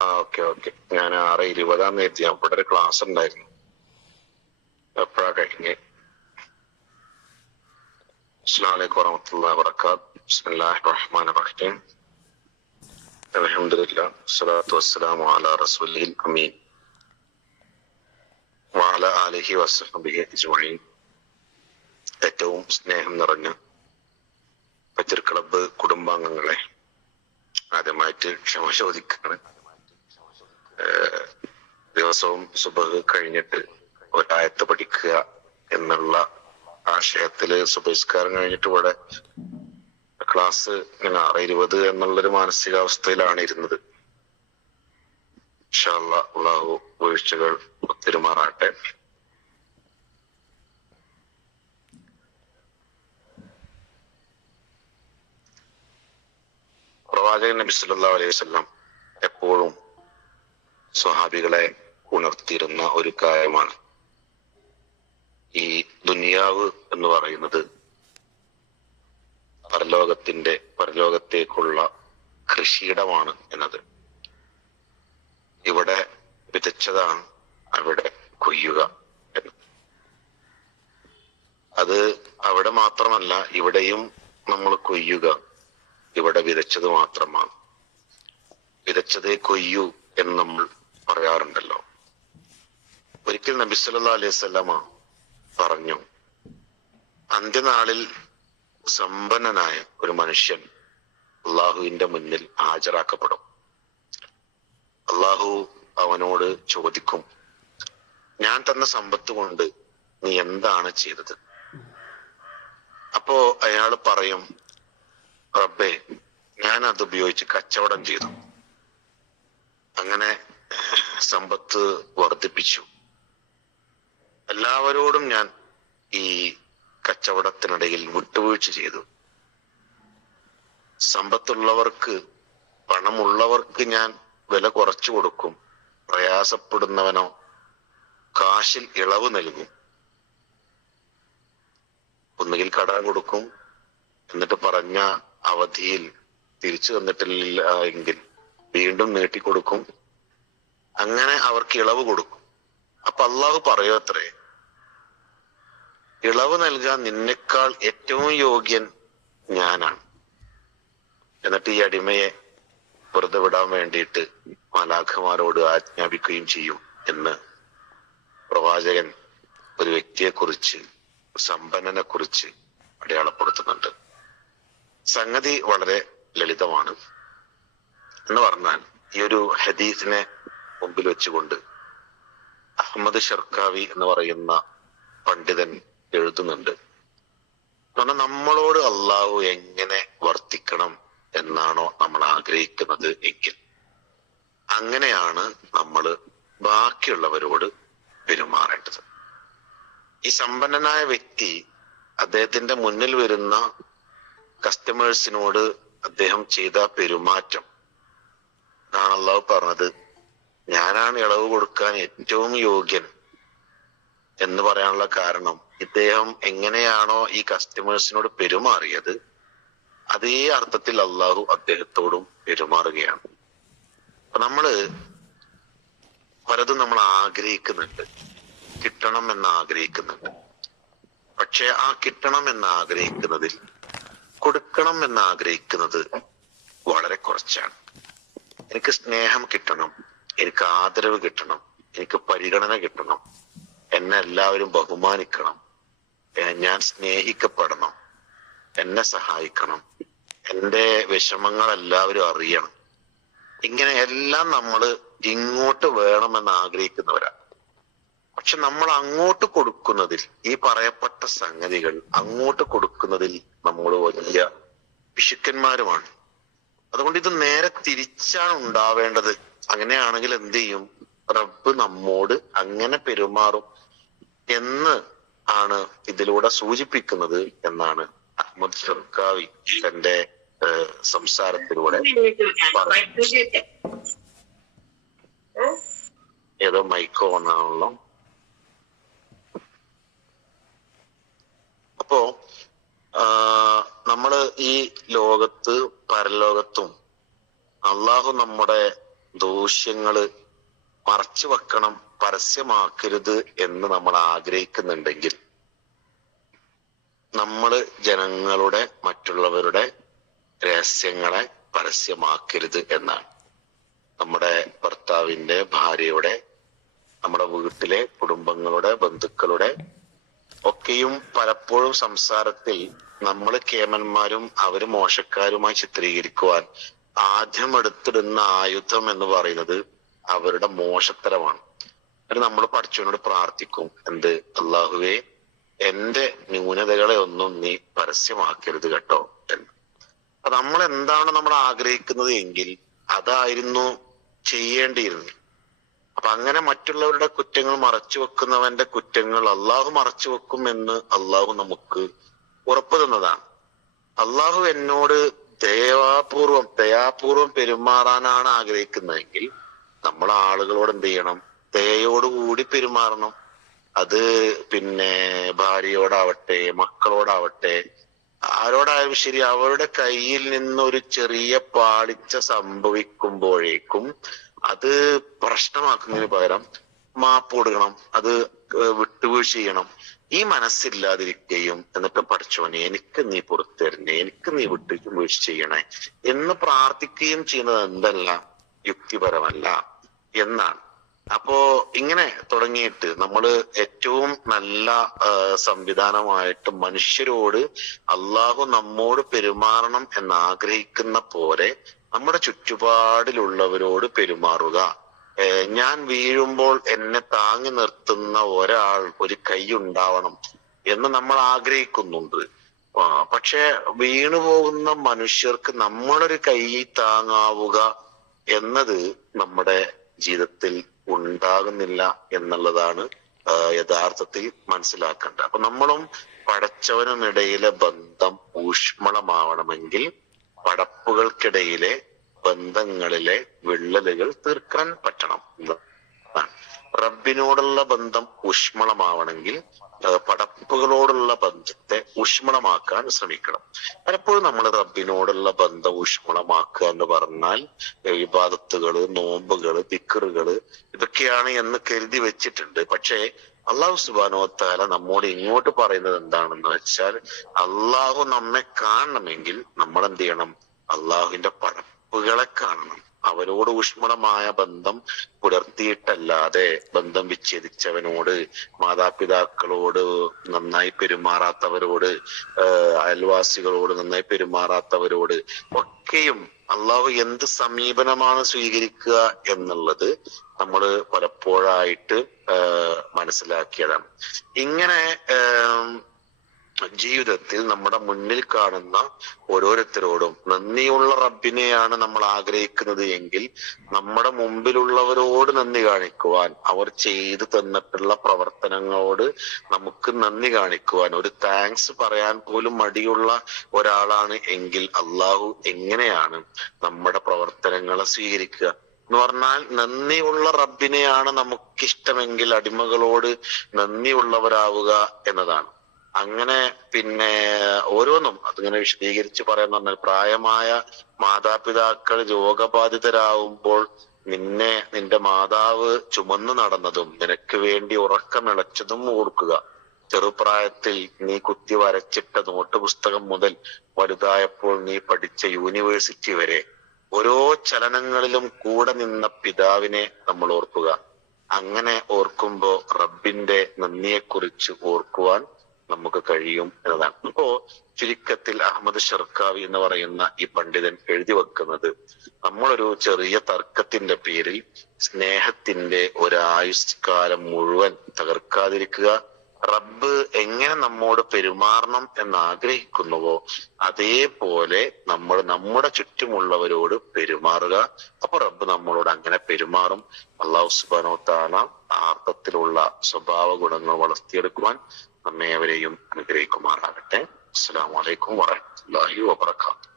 Okay okay. ഞാൻ 6:20 എത്തി. അവിടെ ഒരു ക്ലാസ് ഉണ്ടായിരുന്നു. എപ്പോഴാ കഴിഞ്ഞ്? അസ്സലാമു അലൈക്കും വറഹ്മത്തുള്ളാഹി വബറകാതുഹു. ബിസ്മില്ലാഹിർ റഹ്മാനിർ റഹീം. അൽഹംദുലില്ലാഹ് വസ്സലാത്തു വസ്സലാമു അലാ റസൂലിൽ അമീൻ വഅലാ ആലിഹി വസ്സഹ്ബിഹി അജ്മഈൻ. ഏറ്റവും സ്നേഹം നിറഞ്ഞ ഫജ്ർ ക്ലബ്ബ് കുടുംബാംഗങ്ങളെ, ആദ്യമായിട്ട് ക്ഷമ ചോദിക്കാണ്. ദിവസവും സുബഹ് കഴിഞ്ഞിട്ട് ഒരായത്ത് പഠിക്കുക എന്നുള്ള ആശയത്തില് സുബഹിസ്കാരം കഴിഞ്ഞിട്ട് ഇവിടെ ക്ലാസ് 6:20 എന്നുള്ളൊരു മാനസികാവസ്ഥയിലാണ് ഇരുന്നത്. ഇൻഷാ അല്ലാഹ് അല്ലാഹു വീഴ്ചകൾ ഒത്തിരുമാറാട്ടെ. പ്രവാചകൻ നബി സല്ലല്ലാഹു അലൈഹി വസല്ലം എപ്പോഴും സ്വഹാബികളെ ഉണർത്തിയിരുന്ന ഒരു കാര്യമാണ്, ഈ ദുനിയാവ് എന്ന് പറയുന്നത് പരലോകത്തേക്കുള്ള കൃഷിയിടമാണ് എന്നത്. ഇവിടെ വിതച്ചതാണ് അവിടെ കൊയ്യുക എന്ന്. അത് അവിടെ മാത്രമല്ല, ഇവിടെയും നമ്മൾ കൊയ്യുക ഇവിടെ വിതച്ചത് മാത്രമാണ്. വിതച്ചതേ കൊയ്യൂ എന്ന് നമ്മൾ പറയാറുണ്ടല്ലോ. ഒരിക്കൽ നബി സല്ലല്ലാഹു അലൈഹി വസല്ലമ പറഞ്ഞു, അന്ത്യനാളിൽ സമ്പന്നനായ ഒരു മനുഷ്യൻ അള്ളാഹുവിന്റെ മുന്നിൽ ഹാജരാക്കപ്പെടും. അള്ളാഹു അവനോട് ചോദിക്കും, ഞാൻ തന്ന സമ്പത്ത് കൊണ്ട് നീ എന്താണ് ചെയ്തത്? അപ്പോ അയാൾ പറയും, റബ്ബേ, ഞാൻ അത് ഉപയോഗിച്ച് കച്ചവടം ചെയ്തു, അങ്ങനെ സമ്പത്ത് വർദ്ധിപ്പിച്ചു. എല്ലാവരോടും ഞാൻ ഈ കച്ചവടത്തിനിടയിൽ വിട്ടുവീഴ്ച ചെയ്തു. സമ്പത്തുള്ളവർക്ക്, പണമുള്ളവർക്ക് ഞാൻ വില കുറച്ചു കൊടുക്കും, പ്രയാസപ്പെടുന്നവനോ കാശിൽ ഇളവ് നൽകും. ഒന്നുകിൽ കടം കൊടുക്കും, എന്നിട്ട് പറഞ്ഞ അവധിയിൽ തിരിച്ചു തന്നിട്ടില്ല എങ്കിൽ വീണ്ടും നീട്ടിക്കൊടുക്കും. അങ്ങനെ അവർക്ക് ഇളവ് കൊടുക്കും. അപ്പൊ അള്ളാഹു പറയത്രേ, ഇളവ് നൽകാൻ നിന്നെക്കാൾ ഏറ്റവും യോഗ്യൻ ഞാനാണ്. എന്നിട്ട് ഈ അടിമയെ വെറുതെ വിടാൻ വേണ്ടിയിട്ട് മാലാഖമാരോട് ആജ്ഞാപിക്കുകയും ചെയ്യും എന്ന് പ്രവാചകൻ ഒരു വ്യക്തിയെ കുറിച്ച്, സമ്പന്നനെ കുറിച്ച് അടയാളപ്പെടുത്തുന്നുണ്ട്. സംഗതി വളരെ ലളിതമാണ്. എന്ന് പറഞ്ഞാൽ, ഈ ഒരു ഹദീസിനെ മുമ്പിൽ വെച്ചുകൊണ്ട് അഹമ്മദ് ഷർക്കാവി എന്ന് പറയുന്ന പണ്ഡിതൻ എഴുതുന്നുണ്ട്. നമ്മളോട് അള്ളാഹു എങ്ങനെ വർത്തിക്കണം എന്നാണോ നമ്മൾ ആഗ്രഹിക്കുന്നത് എങ്കിൽ അങ്ങനെയാണ് നമ്മൾ ബാക്കിയുള്ളവരോട് പെരുമാറേണ്ടത്. ഈ സമ്പന്നനായ വ്യക്തി അദ്ദേഹത്തിന്റെ മുന്നിൽ വരുന്ന കസ്റ്റമേഴ്സിനോട് അദ്ദേഹം ചെയ്ത പെരുമാറ്റം ആണ് അള്ളാഹു പറഞ്ഞത്, ഞാനാണ് ഇളവ് കൊടുക്കാൻ ഏറ്റവും യോഗ്യൻ എന്ന് പറയാനുള്ള കാരണം, ഇദ്ദേഹം എങ്ങനെയാണോ ഈ കസ്റ്റമേഴ്സിനോട് പെരുമാറിയത് അതേ അർത്ഥത്തിൽ അള്ളാഹു അദ്ദേഹത്തോടും പെരുമാറുകയാണ്. അപ്പൊ പലതും നമ്മൾ ആഗ്രഹിക്കുന്നുണ്ട്, കിട്ടണം എന്ന് ആഗ്രഹിക്കുന്നുണ്ട്. പക്ഷെ ആ കിട്ടണം എന്ന് ആഗ്രഹിക്കുന്നതിൽ കൊടുക്കണം എന്ന് ആഗ്രഹിക്കുന്നത് വളരെ കുറച്ചാണ്. എനിക്ക് സ്നേഹം കിട്ടണം, എനിക്ക് ആദരവ് കിട്ടണം, എനിക്ക് പരിഗണന കിട്ടണം, എന്നെ എല്ലാവരും ബഹുമാനിക്കണം, ഞാൻ സ്നേഹിക്കപ്പെടണം, എന്നെ സഹായിക്കണം, എന്റെ വിഷമങ്ങൾ എല്ലാവരും അറിയണം, ഇങ്ങനെ എല്ലാം നമ്മൾ ഇങ്ങോട്ട് വേണമെന്ന് ആഗ്രഹിക്കുന്നവരാണ്. പക്ഷെ നമ്മൾ അങ്ങോട്ട് കൊടുക്കുന്നതിൽ, ഈ പറയപ്പെട്ട സംഗതികൾ അങ്ങോട്ട് കൊടുക്കുന്നതിൽ നമ്മൾ വലിയ പിശുക്കന്മാരുമാണ്. അതുകൊണ്ട് ഇത് നേരെ തിരിച്ചാണ് ഉണ്ടാവേണ്ടത്. അങ്ങനെയാണെങ്കിൽ എന്ത് ചെയ്യും? റബ്ബ് നമ്മോട് അങ്ങനെ പെരുമാറും എന്ന് ആണ് ഇതിലൂടെ സൂചിപ്പിക്കുന്നത് എന്നാണ് അഹ്മദ് ഷർക്കാവി തന്റെ സംസാരത്തിലൂടെ പറഞ്ഞു. ഏതോ മൈക്കോ വന്നാണല്ലോ. അപ്പോ നമ്മള് ഈ ലോകത്ത് പരലോകത്തും അള്ളാഹു നമ്മുടെ ദൂഷ്യങ്ങള് മറച്ചു വെക്കണം, പരസ്യമാക്കരുത് എന്ന് നമ്മൾ ആഗ്രഹിക്കുന്നുണ്ടെങ്കിൽ നമ്മള് ജനങ്ങളുടെ, മറ്റുള്ളവരുടെ രഹസ്യങ്ങളെ പരസ്യമാക്കരുത് എന്നാണ്. നമ്മുടെ ഭർത്താവിന്റെ, ഭാര്യയുടെ, നമ്മുടെ വീട്ടിലെ കുടുംബങ്ങളുടെ, ബന്ധുക്കളുടെ ഒക്കെയും പലപ്പോഴും സംസാരത്തിൽ നമ്മൾ കേമന്മാരും അവര് മോശക്കാരുമായി ചിത്രീകരിക്കുവാൻ ആദ്യം എടുത്തിടുന്ന ആയുധം എന്ന് പറയുന്നത് അവരുടെ മോശത്തരമാണ്. എന്നിട്ട് നമ്മൾ പഠിച്ചവനോട് പ്രാർത്ഥിക്കും, എന്ത്? അള്ളാഹുവേ, എന്റെ ന്യൂനതകളെ ഒന്നും നീ പരസ്യമാക്കരുത് കേട്ടോ എന്ന്. അപ്പൊ നമ്മൾ എന്താണ് നമ്മൾ ആഗ്രഹിക്കുന്നത് എങ്കിൽ അതായിരുന്നു ചെയ്യേണ്ടിയിരുന്നത്. അപ്പൊ അങ്ങനെ മറ്റുള്ളവരുടെ കുറ്റങ്ങൾ മറച്ചു വെക്കുന്നവന്റെ കുറ്റങ്ങൾ അള്ളാഹു മറച്ചു വെക്കും എന്ന് അള്ളാഹു നമുക്ക് ഉറപ്പു തന്നതാണ്. അള്ളാഹു എന്നോട് ദയാപൂർവം പെരുമാറാനാണ് ആഗ്രഹിക്കുന്നതെങ്കിൽ നമ്മൾ ആളുകളോട് എന്ത് ചെയ്യണം? ദയോടുകൂടി പെരുമാറണം. അത് പിന്നെ ഭാര്യയോടാവട്ടെ, മക്കളോടാവട്ടെ, ആരോടായാലും ശരി, അവരുടെ കയ്യിൽ നിന്നൊരു ചെറിയ പാളിച്ച സംഭവിക്കുമ്പോഴേക്കും അത് പ്രശ്നമാക്കുന്നതിന് പകരം മാപ്പ് കൊടുക്കണം, അത് വിട്ടുവീഴ്ച ചെയ്യണം. ഈ മനസ്സില്ലാതിരിക്കുകയും എന്നിട്ട് പഠിച്ചോനെ എനിക്ക് നീ പുറത്തു തരണേ, എനിക്ക് നീ വീഴ്ച ചെയ്യണേ എന്ന് പ്രാർത്ഥിക്കുകയും ചെയ്യുന്നത് എന്തല്ല, യുക്തിപരമല്ല എന്നാണ്. അപ്പോ ഇങ്ങനെ തുടങ്ങിയിട്ട് നമ്മള് ഏറ്റവും നല്ല സംവിധാനമായിട്ട് മനുഷ്യരോട് അള്ളാഹു നമ്മോട് പെരുമാറണം എന്ന് ആഗ്രഹിക്കുന്ന പോലെ നമ്മുടെ ചുറ്റുപാടിലുള്ളവരോട് പെരുമാറുക. ഞാൻ വീഴുമ്പോൾ എന്നെ താങ്ങി നിർത്തുന്ന ഒരാൾ, ഒരു കൈ ഉണ്ടാവണം എന്ന് നമ്മൾ ആഗ്രഹിക്കുന്നുണ്ട്. പക്ഷെ വീണുപോകുന്ന മനുഷ്യർക്ക് നമ്മളൊരു കൈ താങ്ങാവുക എന്നത് നമ്മുടെ ജീവിതത്തിൽ ഉണ്ടാകുന്നില്ല എന്നുള്ളതാണ് യഥാർത്ഥത്തിൽ മനസ്സിലാക്കേണ്ടത്. അപ്പൊ നമ്മളും പടച്ചവനും ഇടയിലെ ബന്ധം ഊഷ്മളമാവണമെങ്കിൽ പടപ്പുകൾക്കിടയിലെ ബന്ധങ്ങളിലെ വിള്ളലുകൾ തീർക്കാൻ പറ്റണം. റബ്ബിനോടുള്ള ബന്ധം ഊഷ്മളമാവണമെങ്കിൽ പടപ്പുകളോടുള്ള ബന്ധത്തെ ഊഷ്മളമാക്കാൻ ശ്രമിക്കണം. പലപ്പോഴും നമ്മൾ റബ്ബിനോടുള്ള ബന്ധം ഊഷ്മളമാക്കുക എന്ന് പറഞ്ഞാൽ ഇബാദത്തുകള്, നോമ്പുകള്, ദിക്റുകള് ഇതൊക്കെയാണ് എന്ന് കരുതി വെച്ചിട്ടുണ്ട്. പക്ഷേ അള്ളാഹു സുബ്ഹാനഹു വ തആല നമ്മോട് ഇങ്ങോട്ട് പറയുന്നത് എന്താണെന്ന് വെച്ചാൽ, അള്ളാഹു നമ്മെ കാണണമെങ്കിൽ നമ്മൾ എന്ത് ചെയ്യണം? അള്ളാഹുവിന്റെ പടപ്പുകളെ കാണണം. അവരോട് ഊഷ്മളമായ ബന്ധം പുലർത്തിയിട്ടല്ലാതെ ബന്ധം വിച്ഛേദിച്ചവനോട്, മാതാപിതാക്കളോട് നന്നായി പെരുമാറാത്തവരോട്, അയൽവാസികളോട് നന്നായി പെരുമാറാത്തവരോട് ഒക്കെയും അള്ളാഹു എന്ത് സമീപനമാണ് സ്വീകരിക്കുക എന്നുള്ളത് നമ്മൾ പലപ്പോഴായിട്ട് മനസ്സിലാക്കിയതാണ്. ഇങ്ങനെ ജീവിതത്തിൽ നമ്മുടെ മുന്നിൽ കാണുന്ന ഓരോരുത്തരോടും നന്ദിയുള്ള റബ്ബിനെയാണ് നമ്മൾ ആഗ്രഹിക്കുന്നത് എങ്കിൽ നമ്മുടെ മുമ്പിലുള്ളവരോട് നന്ദി കാണിക്കുവാൻ, അവർ ചെയ്തു തന്നിട്ടുള്ള പ്രവർത്തനങ്ങളോട് നമുക്ക് നന്ദി കാണിക്കുവാൻ, ഒരു താങ്ക്സ് പറയാൻ പോലും മടിയുള്ള ഒരാളാണ് എങ്കിൽ അള്ളാഹു എങ്ങനെയാണ് നമ്മുടെ പ്രവർത്തനങ്ങളെ സ്വീകരിക്കുക? എന്ന് പറഞ്ഞാൽ നന്ദിയുള്ള റബ്ബിനെയാണ് നമുക്കിഷ്ടമെങ്കിൽ അടിമകളോട് നന്ദിയുള്ളവരാവുക എന്നതാണ്. അങ്ങനെ പിന്നെ ഓരോന്നും അതിങ്ങനെ വിശദീകരിച്ച് പറയാന്ന് പറഞ്ഞാൽ, പ്രായമായ മാതാപിതാക്കൾ രോഗബാധിതരാകുമ്പോൾ നിന്റെ മാതാവ് ചുമന്നു നടന്നതും നിനക്ക് വേണ്ടി ഉറക്കമിളച്ചതും ഓർക്കുക. ചെറുപ്രായത്തിൽ നീ കുത്തി വരച്ചിട്ട നോട്ട് പുസ്തകം മുതൽ വലുതായപ്പോൾ നീ പഠിച്ച യൂണിവേഴ്സിറ്റി വരെ ഓരോ ചലനങ്ങളിലും കൂടെ നിന്ന പിതാവിനെ നമ്മൾ ഓർക്കുക. അങ്ങനെ ഓർക്കുമ്പോ റബ്ബിന്റെ നന്ദിയെക്കുറിച്ച് ഓർക്കുവാൻ നമുക്ക് കഴിയും എന്നതാണ്. ഇപ്പോ ചുരുക്കത്തിൽ അഹമ്മദ് ഷർക്കാവി എന്ന് പറയുന്ന ഈ പണ്ഡിതൻ എഴുതി വെക്കുന്നത്, നമ്മളൊരു ചെറിയ തർക്കത്തിന്റെ പേരിൽ സ്നേഹത്തിന്റെ ഒരായുഷ്കാലം മുഴുവൻ തകർക്കാതിരിക്കുക. റബ്ബ് എങ്ങനെ നമ്മോട് പെരുമാറണം എന്ന് ആഗ്രഹിക്കുന്നുവോ അതേപോലെ നമ്മൾ നമ്മുടെ ചുറ്റുമുള്ളവരോട് പെരുമാറുക. അപ്പൊ റബ്ബ് നമ്മളോട് അങ്ങനെ പെരുമാറും. അല്ലാഹു സുബ്ഹാനഹു വ തആല ആ അർത്ഥത്തിലുള്ള സ്വഭാവ ഗുണങ്ങൾ വളർത്തിയെടുക്കുവാൻ നമ്മെ അവരെയും അനുഗ്രഹിക്കുമാറാകട്ടെ. അസ്സലാമു അലൈക്കും വറഹ്മത്തുള്ളാഹി വബറകാതുഹു.